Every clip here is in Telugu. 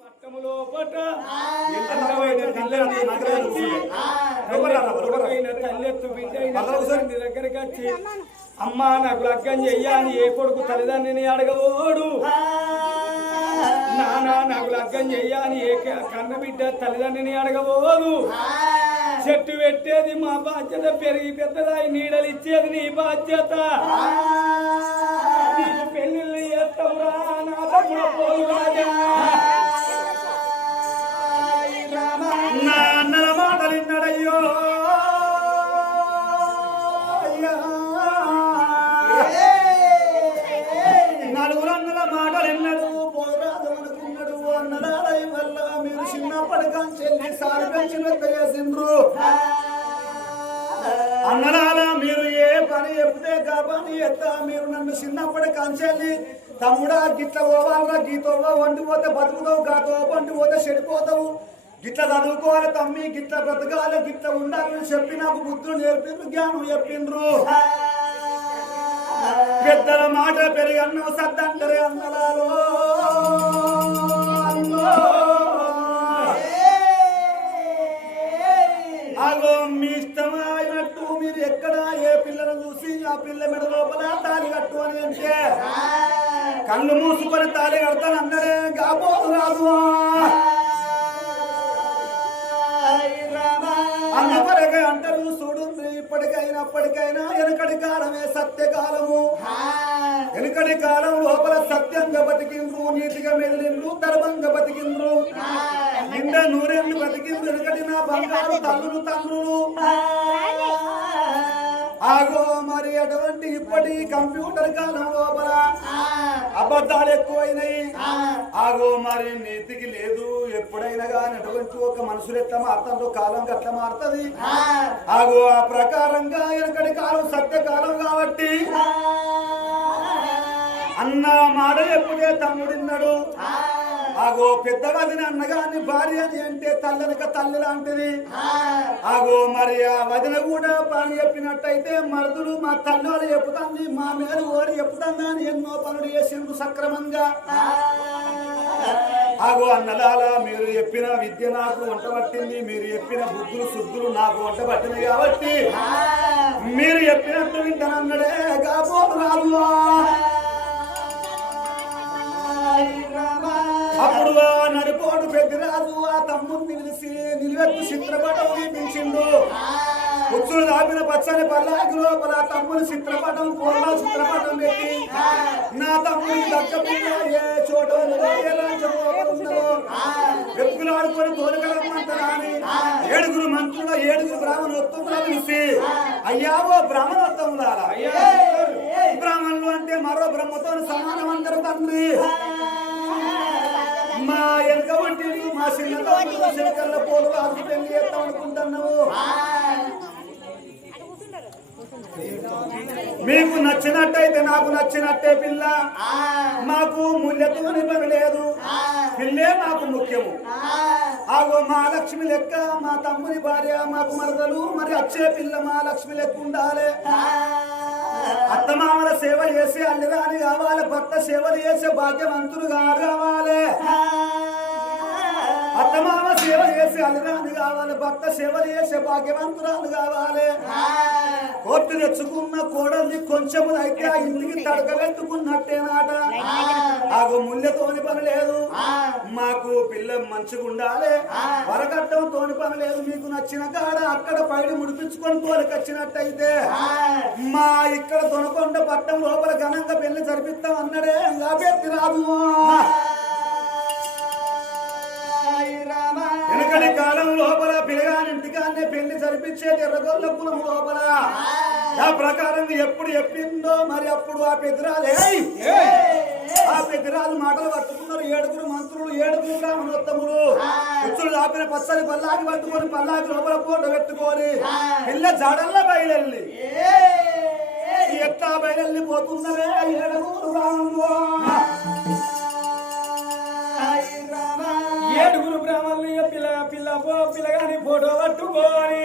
పట్టములో పట్ట తల్లెత్తి దగ్గరికి వచ్చి అమ్మా నాకు లగ్గం చెయ్యాని ఏ కొడుకు తల్లిదండ్రిని అడగబోడు. నానా నాకు లగ్గం చెయ్యాని ఏ కన్న బిడ్డ తల్లిదండ్రిని అడగబోదు. చెట్టు పెట్టేది మా బాధ్యత పెరిగి పెద్దదాయి నీడలు ఇచ్చేది నీ బాధ్యత. పెళ్ళిళ్ళు చేస్తావురా నా తమ్ముడు చేసిండ్రు అన్నలాల మీరు ఏ పని చెప్తే కా పని ఎత్తా మీరు నన్ను చిన్నప్పటి కాంచెల్లి. తమ్ముడా గిట్ల పోవాలరా గీతోవా వండిపోతే బతుకుతావు గాతో వండిపోతే చెడిపోతావు. గిట్ల చదువుకోవాలి తమ్మి గిట్ల బ్రతకాలి గిట్ల ఉండాలని చెప్పి నాకు బుద్ధులు నేర్పిండ్రు జ్ఞానం చెప్పిండ్రు. పెద్దల మాట పెరిగి అన్నం సద్దంటరే అన్నలాలో. అగో మీ ఇష్టం అయినట్టు మీరు ఎక్కడ ఏ పిల్లను చూసి ఆ పిల్ల మెడ లోపల తాలి కట్టు అని అంటే కళ్ళు మూసుకొని తాలి కడతాను అందరే కాబోదు రాదు అందుకొరకే అంటారు చూడుంది ఇప్పటికైనా అప్పటికైనా వెనకటి కాలమే సత్యకాలము. వెనుకటి కాలం లోపల సత్యంగా బతికిండ్రు నీతిగా మెదిలిండ్రు ధర్మంగా బతికిండ్రు. నిండా నూరేళ్ళు బతికిండ్రు ఎనకటి నా బంగారు తల్లులు తండ్రులు. ఆగో మరి అటువంటి ఇప్పటి కంప్యూటర్ కాలం లోపల అబద్ధాలు ఎక్కువైనాయి. ఆగో మరి నీతికి లేదు ఎప్పుడైనా కానీ అటువంటి ఒక మనుషులు ఎట్లా మారుతుందో కాలం గట్ల మారుతుంది. ఆగో ఆ ప్రకారంగా వెనకటి కాలం సత్యకాలం కాబట్టి అన్న మాట ఎప్పుడే తమ్ముడిన్నాడు ఆగో పెద్ద వదిన అన్నగాని భార్య అంటే తల్లనక తల్లి లాంటిది. ఆగో మరి ఆ వదిన కూడా పని చెప్పినట్టయితే మరుదులు మా తల్లి చెప్పుతుంది మా మేలు ఓడి చెప్పుతుందా అని ఎన్నో పనులు చేసిండు సక్రమంగా. ఆగో అన్నలాల మీరు చెప్పిన విద్య నాకు వంట పట్టింది మీరు చెప్పిన బుద్ధులు శుద్ధులు నాకు వంట పట్టింది కాబట్టి మీరు చెప్పినట్టు వింటానన్నడే రాదు పెద్దరాజు ఆ తమ్ముడిని పిలిచి నిలువెత్తు చిత్రపటం తీపించిండు ఉచ్చులు దాపిన పచ్చని పల్లాకి లోపల తమ్ముని చిత్రపటం పూర్వ చిత్రపటం పెట్టి నా తమ్ముని దక్క పిల్ల ఏ చోట ఉన్నదో, ఏ రాజ్యం లోపల ఉన్నదో, వెతుకులు ఆడుకొని తోలుగలమంటారా అని ఏడుగురు మంత్రులు ఏడుగురు బ్రాహ్మణోత్తములు పిలిచి అయ్యావో బ్రాహ్మణోత్తములారా? బ్రాహ్మణులు అంటే మరో బ్రహ్మతో సమానం అందరు తండ్రి మా శంకర్ల పోలు రాజు పెళ్ళి చేస్తాం అనుకుంటున్నావు మీకు నచ్చినట్టయితే నాకు నచ్చినట్టే పిల్ల. మాకు ముళ్ళతో పని లేదు పిల్లే మాకు ముఖ్యము. ఆగో మా లక్ష్మి లెక్క మా తమ్ముని భార్య మాకు మరదలు మరి అచ్చే పిల్ల మా లక్ష్మి లెక్క ఉండాలి. అత్తమామల సేవ చేసి అల్లిరాని కావాలి భర్త సేవలు చేసే భాగ్యవంతులు కావాలి. అత్తమామ సేవ చేసి అల్లిరాని కావాలి భర్త సేవలు చేసే భాగ్యవంతురాలు కావాలి. కోర్టు తెచ్చుకున్న కోడల్ని కొంచెం అయితే ఆ ఇంటికి తడకబెట్టుకున్నట్టేనాట ఆగో ముళ్ళతోని పని లేదు. మాకు పిల్ల మంచిగా ఉండాలి. వరకట్టం తోని పని లేదు. మీకు నచ్చిన కాడ అక్కడ పైడి ముడిపించుకొని కోరికొచ్చినట్టయితే మా ఇక్కడ దొనకొండ పట్టం లోపల ఘనంగా పెళ్ళి జరిపిస్తాం అన్నడే. అభ్యర్థి రాదు. వెనకటి కాలం లోపల పిల్లగానింటికాన్నే పెళ్ళి జరిపించేది ఎర్రగొల్ల కులం లోపల. ఆ. ప్రకారం ఎప్పుడు చెప్పిందో మరి అప్పుడు ఆ పెద్దరాలే ఆ పెద్దరాలు మాటలు పట్టుకున్నారు. ఏడుగురు మంత్రులు ఏడుగురు బ్రాహ్మణోత్తములు ఉచ్చులు దాపిన పచ్చని పల్లాకి పట్టుకొని పల్లాకి లోపల పూట పెట్టుకొని పిల్ల జడల్ల బయలెళ్ళి ఎట్లా బయలెళ్ళి పోతుందనే ఏడుగురు బ్రాహ్మణులు ఏడుగురు బ్రాహ్మణులు పిల్ల పిల్ల పో పిల్లగాని ఫోటో పట్టుకోని.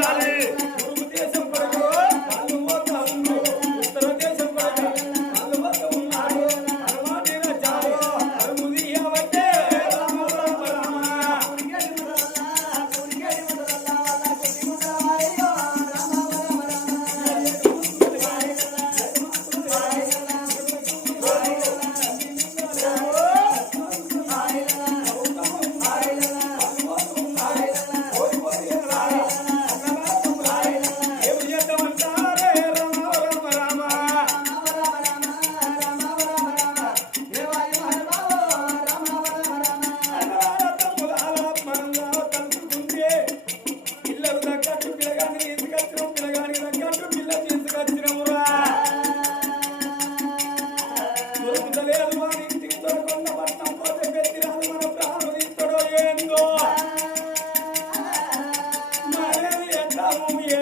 God. Vamos, mulher.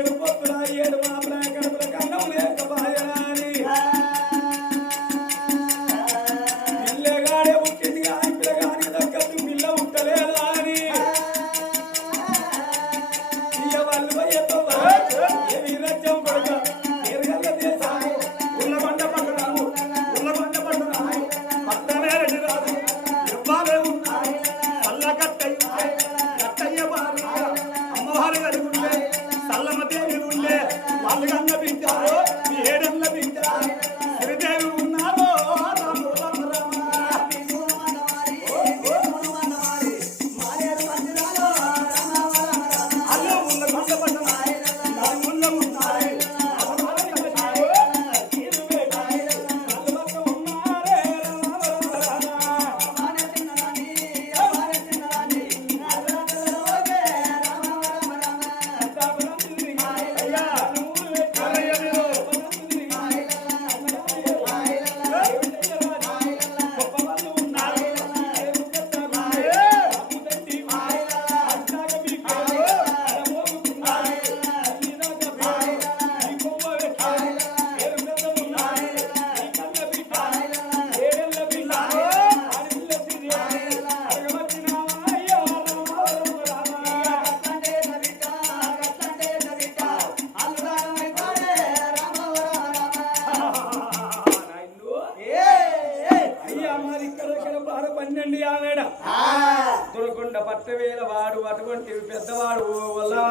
పట్టవేల వాడు అటువంటి పెద్దవాడు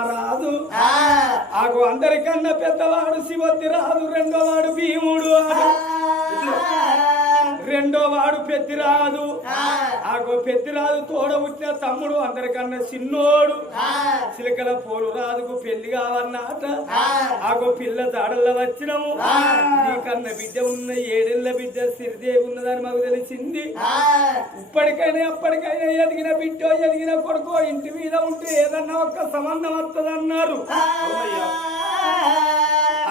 రాదు. ఆకు అందరికన్నా పెద్దవాడు శివతి రాదు రెండో వాడు భీముడు రెండో వాడు పెద్దిరాదు. ఆగో పెద్దిరాదు తోడ పుట్టిన తమ్ముడు అందరికన్నా చిన్నోడు. చిలకల పోలు రాదుకు పెళ్ళి కావన్నాట. ఆగో పిల్ల దాడల్ల వచ్చినము. నీకన్న బిడ్డ ఉన్న ఏడేళ్ళ బిడ్డ సిరిదేవి ఉన్నదని మాకు తెలిసింది. ఇప్పటికైనా ఎప్పటికైనా ఎదిగిన బిడ్డ ఎదిగిన కొడుకో ఇంటి మీద ఉంటే ఏదన్నా ఒక్క సంబంధం వస్తుందన్నారు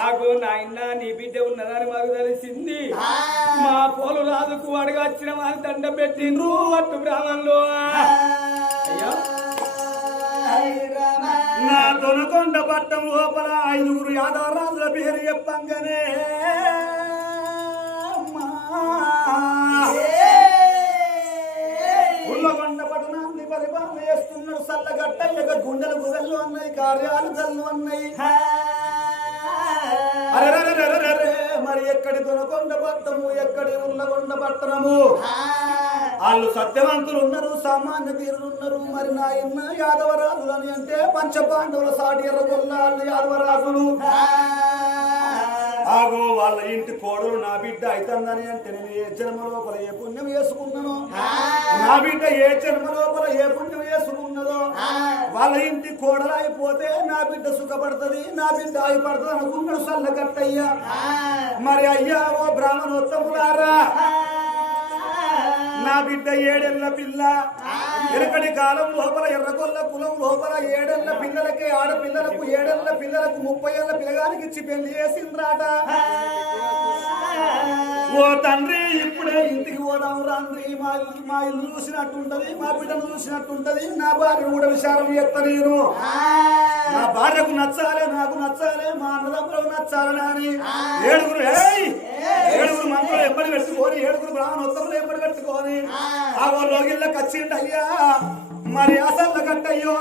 ఆగో నాయన నీ బిడ్డ ఉన్నదని మాకు తెలిసింది. మా అడగా వచ్చిన వారి దండం పెట్టిండ్రు అట్టు బ్రాహ్మణులు నా దొనకొండ పట్టం లోపల ఐదుగురు యాదవరాజుల పేరు చెప్పంగానే పట్టణాన్ని పరిపాలన చేస్తున్నాడు గుండెలు గుదళ్ళు అన్నాయి కార్యాలు గల్లు అన్నాయి అరెరెరెరెరెరె, మరి ఎక్కడి దొనకొండ పట్టము ఎక్కడి ఉల్లగొండ పట్టణము? వాళ్ళు సత్యవంతులు ఉన్నారు సామాన్య తీరులు ఉన్నారు. మరి నా ఇన్న యాదవరాజులు అని అంటే పంచపాండవుల సాటి ఎర్రగొల్ల యాదవరాజులు. ఆగో వాళ్ళ ఇంటి కోడలు నా బిడ్డ అవుతుందని అంటే నేను ఏ జన్మ లోపల ఏ పుణ్యం వేసుకున్నాను నా బిడ్డ ఏ జన్మ లోపల ఏ పుణ్యం వేసుకున్నదో వాళ్ళ ఇంటి కోడలు అయిపోతే నా బిడ్డ సుఖపడుతుంది నా బిడ్డ అయిపడుతుంది అనుకున్నాడు సల్లగట్టయ్యా మరి అయ్యా ఓ బ్రాహ్మణోత్తములారా? నా బిడ్డ ఏడెళ్ళ పిల్ల. ఎరకటి కాలం లోపల ఎర్రగొల్ల కులం లోపల ఏడెళ్ళ పిల్లలకి ఆడపిల్లలకు ఏడెళ్ళ పిల్లలకు ముప్పై ఏళ్ళ పిల్లగానికి ఇచ్చి పెళ్ళి చేసింద్రాట. ఓ తండ్రి ఇంటికి పోదాం రండి మా ఇల్లు మా ఇల్లు చూసినట్టుంటది మా బిడ్డను చూసినట్టుంటది. నా భార్య కూడా విచారం చేస్తా నేను. నా భార్యకు నచ్చాలే నాకు నచ్చాలే మా అన్నదమ్ములకు నచ్చాలని అని ఏడుగురు! ఏడుగురు మంత్రులు ఎప్పటి పెట్టుకొని ఏడుగురు బ్రాహ్మణోత్తములు ఎప్పటి పెట్టుకొని. ఆ. లోగిళ్ళకి వచ్చిండు అయ్యా మరి అసలు కట్టయ్యో.